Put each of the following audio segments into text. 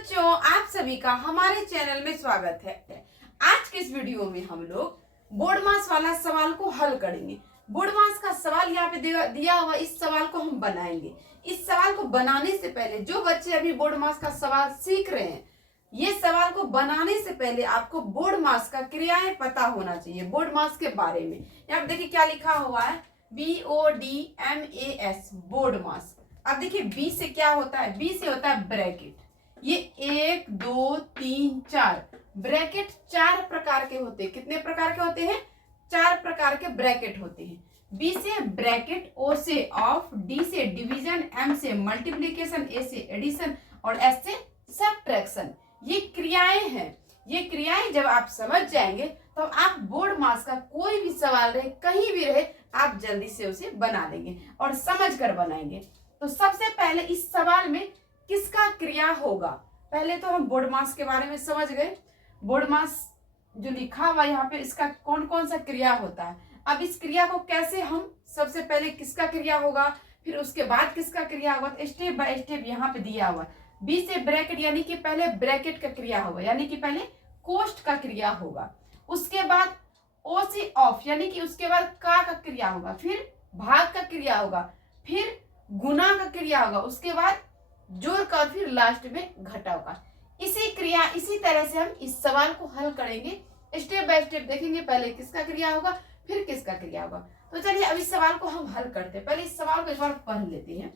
बच्चों, आप सभी का हमारे चैनल में स्वागत है। आज के इस वीडियो में हम लोग बोर्ड मास वाला सवाल को हल करेंगे। बोर्ड मास का सवाल यहाँ पे दिया हुआ, इस सवाल को हम बनाएंगे। इस सवाल को बनाने से पहले जो बच्चे अभी बोर्ड मास का सवाल सीख रहे हैं, ये सवाल को बनाने से पहले आपको बोर्ड मास का क्रियाएं पता होना चाहिए। बोर्ड मास के बारे में यहाँ पे देखिए क्या लिखा हुआ है, BODMAS, बोर्ड मास। अब देखिए बी से क्या होता है, बी से होता है ब्रैकेट। ये 1 2 3 4 ब्रैकेट 4 प्रकार के होते हैं। कितने प्रकार के होते हैं? 4 प्रकार के ब्रैकेट होते हैं। बी से ब्रैकेट, ओ से ऑफ, डी से डिवीजन, एम से मल्टीप्लिकेशन, ए से एडिशन और एस से सब्ट्रैक्शन। ये क्रियाएं हैं। ये क्रियाएं जब आप समझ जाएंगे तो आप बोर्ड मास का कोई भी सवाल रहे, कहीं भी रहे, आप जल्दी से उसे बना लेंगे और समझ कर बनाएंगे। तो सबसे पहले इस सवाल में किसका क्रिया होगा, पहले तो हम बोर्ड मास के बारे में समझ गए। बोर्ड मास जो लिखा हुआ यहाँ पे, इसका कौन कौन सा क्रिया होता है। अब इस क्रिया को कैसे हम, सबसे पहले किसका क्रिया होगा, फिर उसके बाद किसका क्रिया होगा, तो स्टेप बाय स्टेप यहाँ पे दिया हुआ। बी से ब्रैकेट यानी कि पहले ब्रैकेट का क्रिया होगा, यानी कि पहले कोष्ठ का क्रिया होगा। उसके बाद ओ से ऑफ यानी कि उसके बाद का क्रिया होगा, फिर भाग का क्रिया होगा, फिर गुना का क्रिया होगा, उसके बाद जोड़ का, फिर लास्ट में घटाव का। इसी तरह से हम इस सवाल को हल करेंगे। स्टेप बाय स्टेप देखेंगे, पहले किसका क्रिया होगा, फिर किसका क्रिया होगा। तो चलिए अब इस सवाल को हम हल करते हैं। पहले इस सवाल को एक बार पढ़ लेते हैं।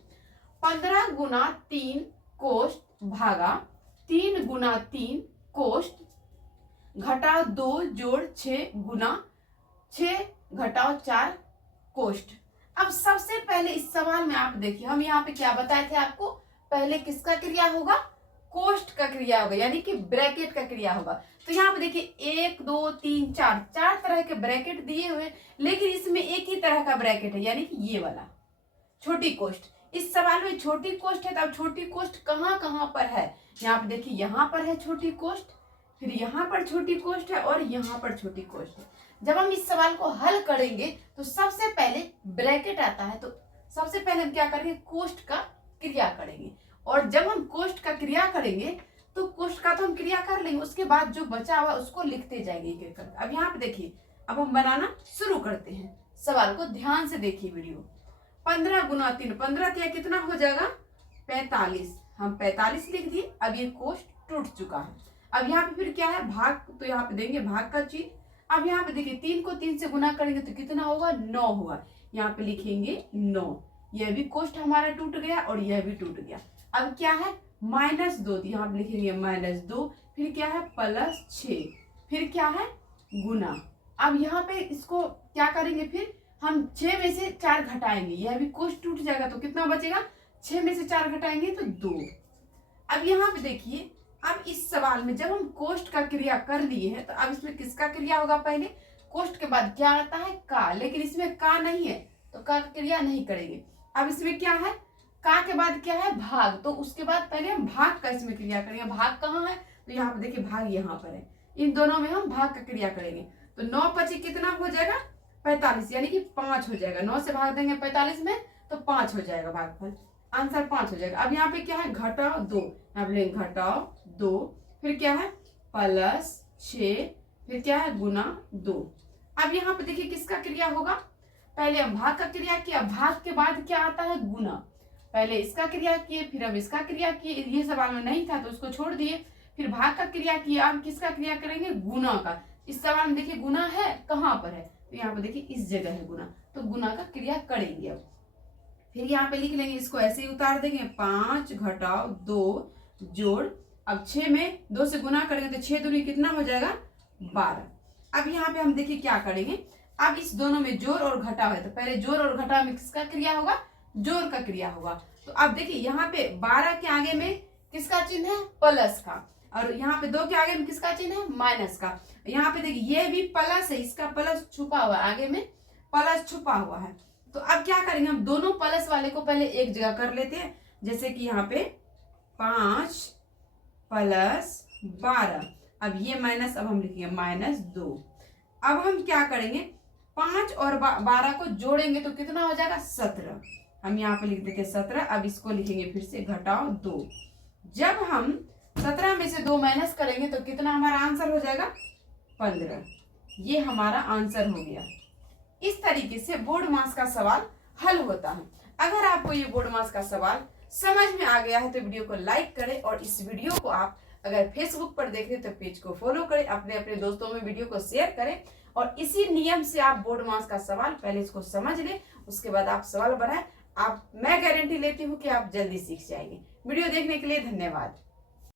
15 गुना 3 कोष्ठ भागा 3 गुना 3 कोष्ठ घटाव 2 जोड़ 6 गुना 6 घटाव 4 कोष्ठ। अब सबसे पहले इस सवाल में आप देखिए, हम यहाँ पे क्या बताए थे आपको, पहले किसका क्रिया होगा, कोष्ठ का क्रिया होगा, यानी कि ब्रैकेट का क्रिया होगा। तो यहाँ पे देखिए 1 2 3 4 चार तरह के ब्रैकेट दिए हुए, लेकिन इसमें एक ही तरह का ब्रैकेट है, यानी कि ये वाला छोटी कोष्ठ। इस सवाल में छोटी कोष्ठ है, तो अब छोटी कोष्ठ कहाँ कहाँ पर है, यहाँ पे देखिए, यहाँ पर है छोटी कोष्ठ, फिर यहाँ पर छोटी कोष्ठ है और यहाँ पर छोटी कोष्ठ है। जब हम इस सवाल को हल करेंगे तो सबसे पहले ब्रैकेट आता है, तो सबसे पहले हम क्या करेंगे, कोष्ठ का क्रिया करेंगे। और जब हम कोष्ठ का क्रिया करेंगे तो कोष्ठ का तो हम क्रिया कर लेंगे, उसके बाद जो बचा हुआ उसको लिखते जाएंगे एक एक करके। अब यहाँ पे देखिए, अब हम बनाना शुरू करते हैं। सवाल को ध्यान से देखिए वीडियो। 15 गुना 3, 15 क्या कितना हो जाएगा, 45। हम 45 लिख दिए। अब ये कोष्ठ टूट चुका है। अब यहाँ पे फिर क्या है, भाग, तो यहाँ पे देंगे भाग का चिन्ह। अब यहाँ पे देखिए 3 को 3 से गुना करेंगे तो कितना होगा, 9 होगा। यहाँ पे लिखेंगे 9। यह भी कोष्ठ हमारा टूट गया और यह भी टूट गया। अब क्या है, -2, यहाँ पे लिखेंगे -2, फिर क्या है +6, फिर क्या है गुना। अब यहाँ पे इसको क्या करेंगे, फिर हम 6 में से 4 घटाएंगे, यह भी कोष्ठ टूट जाएगा, तो कितना बचेगा, 6 में से 4 घटाएंगे तो 2। अब यहाँ पे देखिए, अब इस सवाल में जब हम कोष्ठ का क्रिया कर लिए हैं, तो अब इसमें किसका क्रिया होगा, पहले कोष्ठ के बाद क्या आता है, का, लेकिन इसमें का नहीं है तो का क्रिया नहीं करेंगे। अब इसमें क्या है, का के बाद क्या है, भाग, तो उसके बाद पहले हम भाग का इसमें क्रिया करेंगे। भाग कहाँ है, तो यहाँ पे देखिए भाग यहाँ पर है, इन दोनों में हम भाग का क्रिया करेंगे। तो 9 × कितना हो जाएगा, 45, यानी कि 5 हो जाएगा। 9 से भाग देंगे 45 में तो 5 हो जाएगा भागफल, आंसर 5 हो जाएगा। अब यहाँ पे क्या है, घटाव 2, यहाँ पे घटाव 2, फिर क्या है +6, फिर क्या है गुना 2। अब यहाँ पे देखिए किसका क्रिया होगा, पहले हम भाग का क्रिया किया, भाग के बाद क्या आता है, गुना। पहले इसका क्रिया किए, फिर हम इसका क्रिया किए, ये सवाल में नहीं था तो उसको छोड़ दिए, फिर भाग का क्रिया किया। अब किसका क्रिया करेंगे, गुना का। इस सवाल में देखिए गुना है, कहाँ पर है, तो यहाँ पे देखिए इस जगह है गुना, तो गुना का क्रिया करेंगे। अब फिर यहाँ पे लिख लेंगे, इसको ऐसे ही उतार देंगे, 5 घटाव 2 जोड़, अब 6 में 2 से गुना करेंगे तो 6 दूनी कितना हो जाएगा, 12। अब यहाँ पे हम देखिए क्या करेंगे, अब इस दोनों में जोड़ और घटाव है, तो पहले जोड़ और घटाव में किसका क्रिया होगा, जोड़ का क्रिया होगा। तो अब देखिए यहाँ पे 12 के आगे में किसका चिन्ह है, प्लस का, और यहाँ पे 2 के आगे में किसका चिन्ह है, माइनस का। यहाँ पे देखिए ये भी प्लस है, इसका प्लस छुपा हुआ है, आगे में प्लस छुपा हुआ है। तो अब क्या करेंगे, हम दोनों प्लस वाले को पहले एक जगह कर लेते हैं। जैसे कि यहाँ पे 5 + 12, अब ये माइनस, अब हम लिखेंगे -2। अब हम क्या करेंगे, 5 और 12 को जोड़ेंगे तो कितना हो जाएगा, 17। हम यहाँ पे लिख देते हैं 17। अब इसको लिखेंगे फिर से घटाव 2। जब हम 17 2 माइनस करेंगे तो कितना हमारा आंसर हो जाएगा, 15। ये हमारा आंसर हो गया। इस तरीके से बोर्ड मास का सवाल हल होता है। अगर आपको ये बोर्ड मास का सवाल समझ में आ गया है तो वीडियो को लाइक करें, और इस वीडियो को आप अगर फेसबुक पर देख रहे हैं तो पेज को फॉलो करें, अपने अपने दोस्तों में वीडियो को शेयर करें, और इसी नियम से आप बोर्ड मास का सवाल पहले इसको समझ लें, उसके बाद आप सवाल बनाएं। मैं गारंटी लेती हूँ कि आप जल्दी सीख जाएंगे। वीडियो देखने के लिए धन्यवाद।